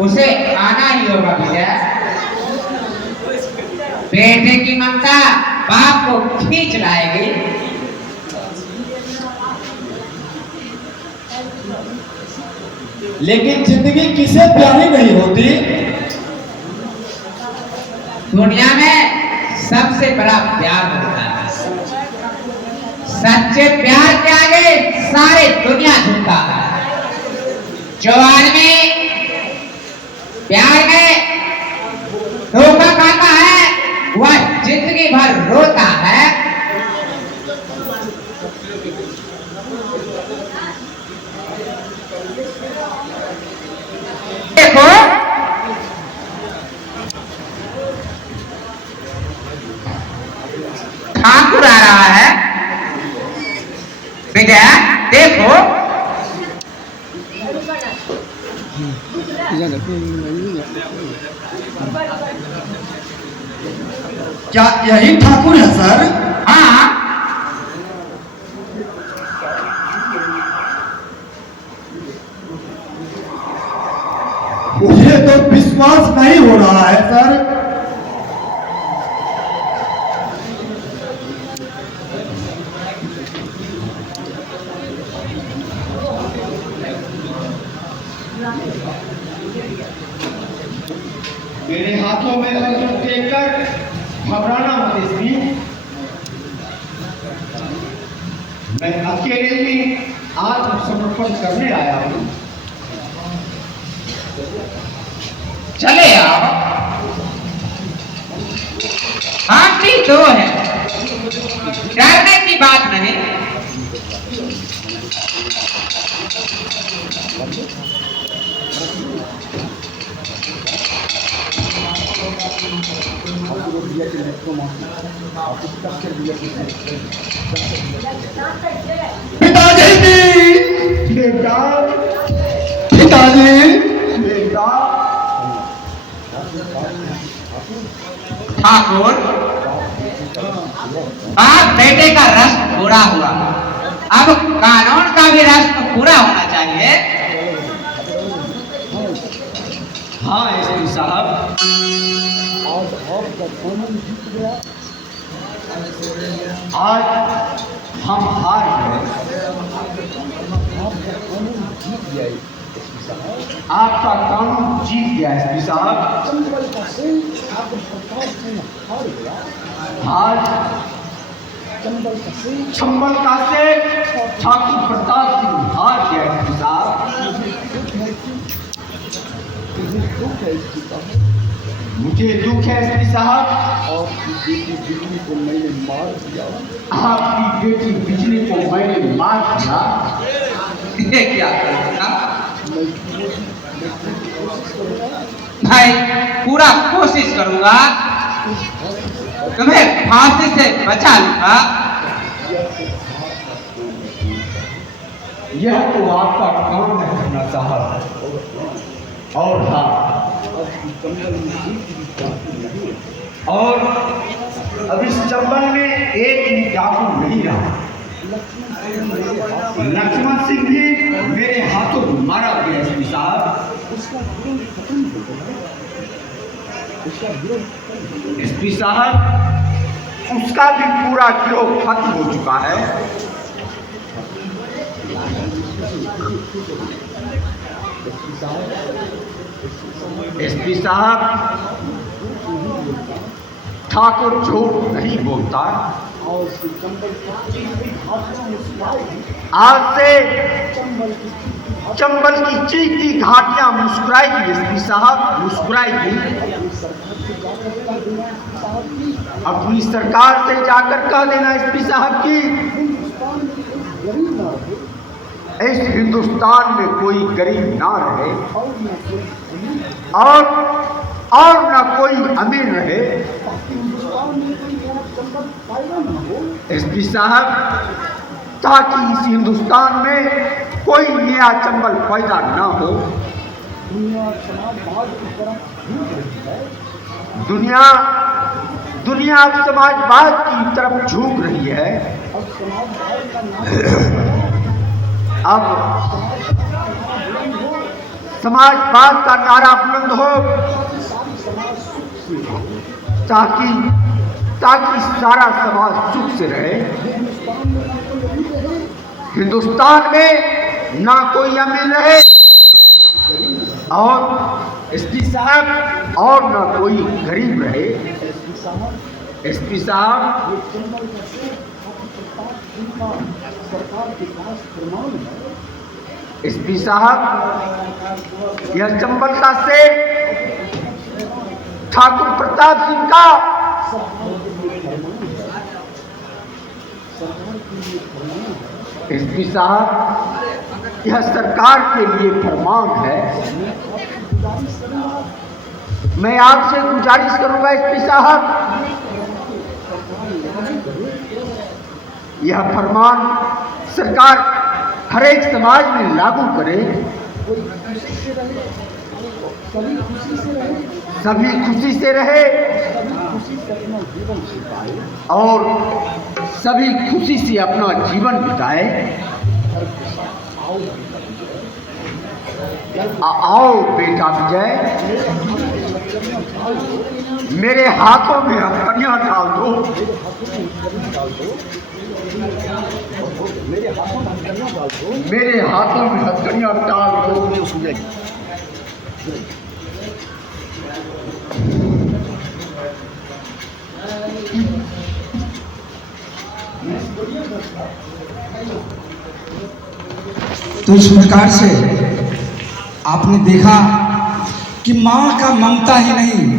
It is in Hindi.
उसे आना ही होगा भैया। बेटे की ममता बाप को खींच लाएगी। लेकिन जिंदगी किसे प्यारी नहीं होती। दुनिया में सबसे बड़ा प्यार होता है। सच्चे प्यार के आगे सारी दुनिया झुकता है। जो आदमी प्यार में धोखा खाता है वह जिंदगी भर रोता है। देखो ठाकुर आ रहा है। विजय देखो क्या यही ठाकुर है सर? हाँ मुझे तो विश्वास नहीं हो रहा है सर। मेरे हाथों में अर्जुन देकर घबराना मत इसकी। मैं अकेले ही आत्मसमर्पण करने आया हूँ। चले आओ। हम भी दो है, डरने की बात नहीं। पिताजी बेटा, पिताजी बेटा, ठाकुर बाप बेटे का रस्म पूरा हुआ, अब कानून का भी रस्म पूरा होना चाहिए। हाँ एसपी साहब, आज हम हार गए। आपका कानून जीत गया एसपी साहब। आज चंबल का से ठाकुर प्रताप सिंह हार गया एसपी साहब। मुझे दुख है एसपी साहब। आपकी बेटी बिजली को मैंने मार दिया। आपकी बेटी बिजली को मैंने मार दिया। ये क्या करेगा भाई? पूरा कोशिश करूंगा, तुम्हें फांसी से बचा लूंगा। यह तो आपका काम है करना साहब। और हाँ, और अब इस चंबल में एक भी डाकू नहीं रहा। लक्ष्मण सिंह भी मेरे हाथों मारा गया एसपी साहब। एसपी साहब, उसका भी पूरा गिरोह खत्म हो चुका है। एसपी साहब, ठाकुर झूठ नहीं बोलता। आज से चंबल की चीखती घाटियां मुस्कुराएगी एसपी साहब, मुस्कुराएगी। अपनी सरकार से जाकर कह देना एसपी साहब की इस हिंदुस्तान में कोई गरीब ना रहे और न कोई अमीर रहे। एसपी साहब, ताकि इस हिंदुस्तान में कोई नया चंबल पैदा ना हो। दुनिया अब समाजवाद की तरफ झुक रही है। अब समाजवाद का नारा बुलंद हो, ताकि सारा समाज सुख से रहे। हिंदुस्तान में ना कोई अमीर रहे और एसपी साहब और ना कोई गरीब रहे। एसपी साहब, एसपी साहब, यह चंबल का सेठ ठाकुर प्रताप सिंह का एसपी साहब, यह सरकार के लिए फरमान है। मैं आपसे गुजारिश करूंगा एसपी साहब, यह फरमान सरकार हर एक समाज में लागू करे, सभी खुशी से रहे और सभी खुशी से अपना जीवन बिताए। आओ बेटा विजय, मेरे हाथों में हथकड़ियां डाल दो, मेरे हाथों में हथकड़ियां डाल दो। तो इस प्रकार से आपने देखा कि माँ का ममता ही नहीं